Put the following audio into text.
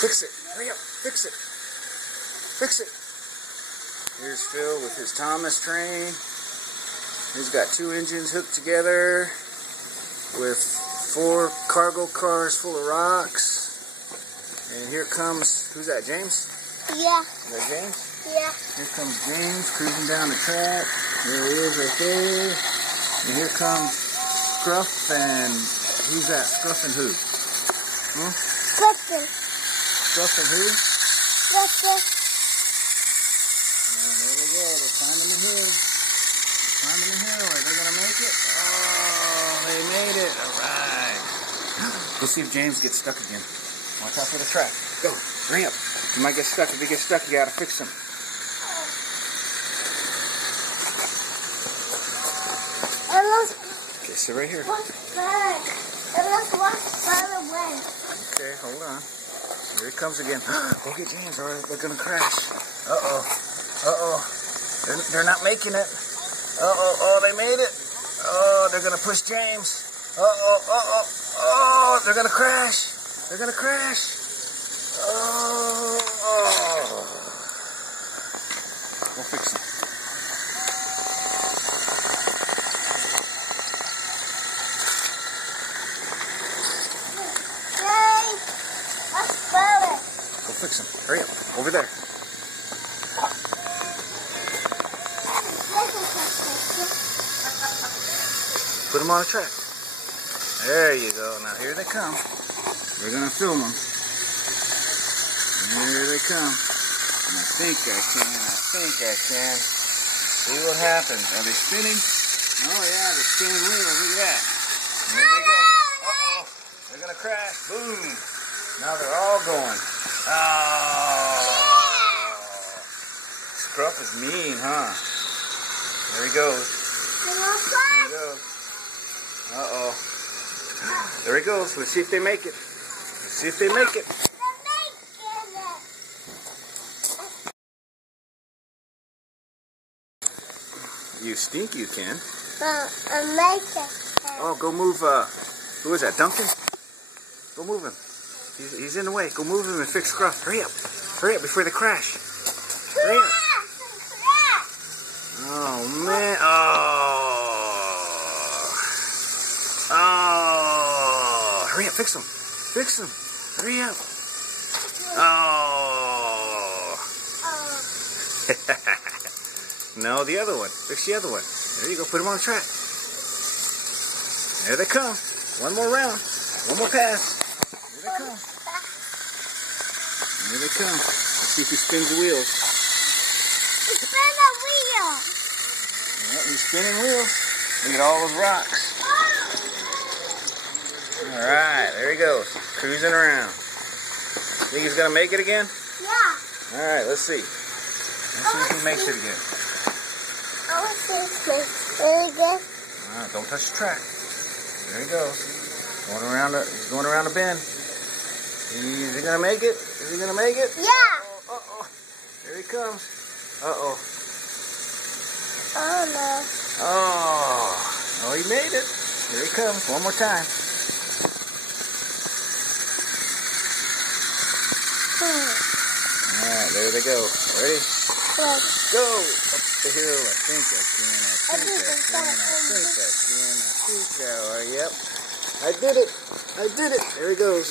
Fix it. Hurry up. Fix it. Fix it. Here's Phil with his Thomas train. He's got 2 engines hooked together with 4 cargo cars full of rocks. And here comes, who's that, James? Yeah. Is that James? Yeah. Here comes James cruising down the track. There he is right there. And here comes Scruff and, who's that? Scruff and who? Scruffin. Scruff and who? Scruffin. And there they go. They're climbing the hill. Climbing the hill. Are they going to make it? Oh, they made it. All right. Go see if James gets stuck again. Watch out for the track. Go. Hurry up. You might get stuck. If he gets stuck, you got to fix him. Okay, sit right here. Okay, hold on. Here he comes again. Go get James or they're going to crash. Uh-oh. Uh-oh. They're not making it. Uh-oh. Oh, they made it. Oh, they're going to push James. Uh-oh. Uh-oh. Oh, they're going to crash. They're going to crash. Oh. Oh. Go fix him. Go fix him. Hurry up. Over there. Put him on a track. There you go. Now here they come. We're going to film them. Here they come. And I think I can. See what happens. Are they spinning? Oh yeah, they're spinning wheels. Look at that. There they go. Uh-oh. They're going to crash. Boom. Now they're all going. Oh. Scruff is mean, huh? There he goes. There he goes. Uh-oh. There he goes. Let's see if they make it. Let's see if they make it. You think you can. Oh, go move, who is that, Duncan? Go move him. He's in the way. Go move him and fix Scruff. Hurry up. Hurry up before they crash. Hurry up. Oh, man. Oh. Hurry up. Fix him. Fix him. Hurry up. Oh. No, the other one. Fix the other one. There you go. Put him on the track. There they come. One more round. One more pass. Here they come. Here they come. Let's see who spins the wheels. Spin a wheel. Yeah, he's spinning wheels. Look at all those rocks. Alright, there he goes. Cruising around. Think he's going to make it again? Yeah. Alright, let's see. Let's see if he makes it again. Don't touch the track. There he goes. He's going around the bend. Is he gonna make it? Is he gonna make it? Yeah. Uh-oh. Here he comes. Uh-oh. Oh no. Oh, he made it. Here he comes. One more time. Alright, there they go. Ready? Let's go up the hill. I think I can. Yep. I did it. There he goes.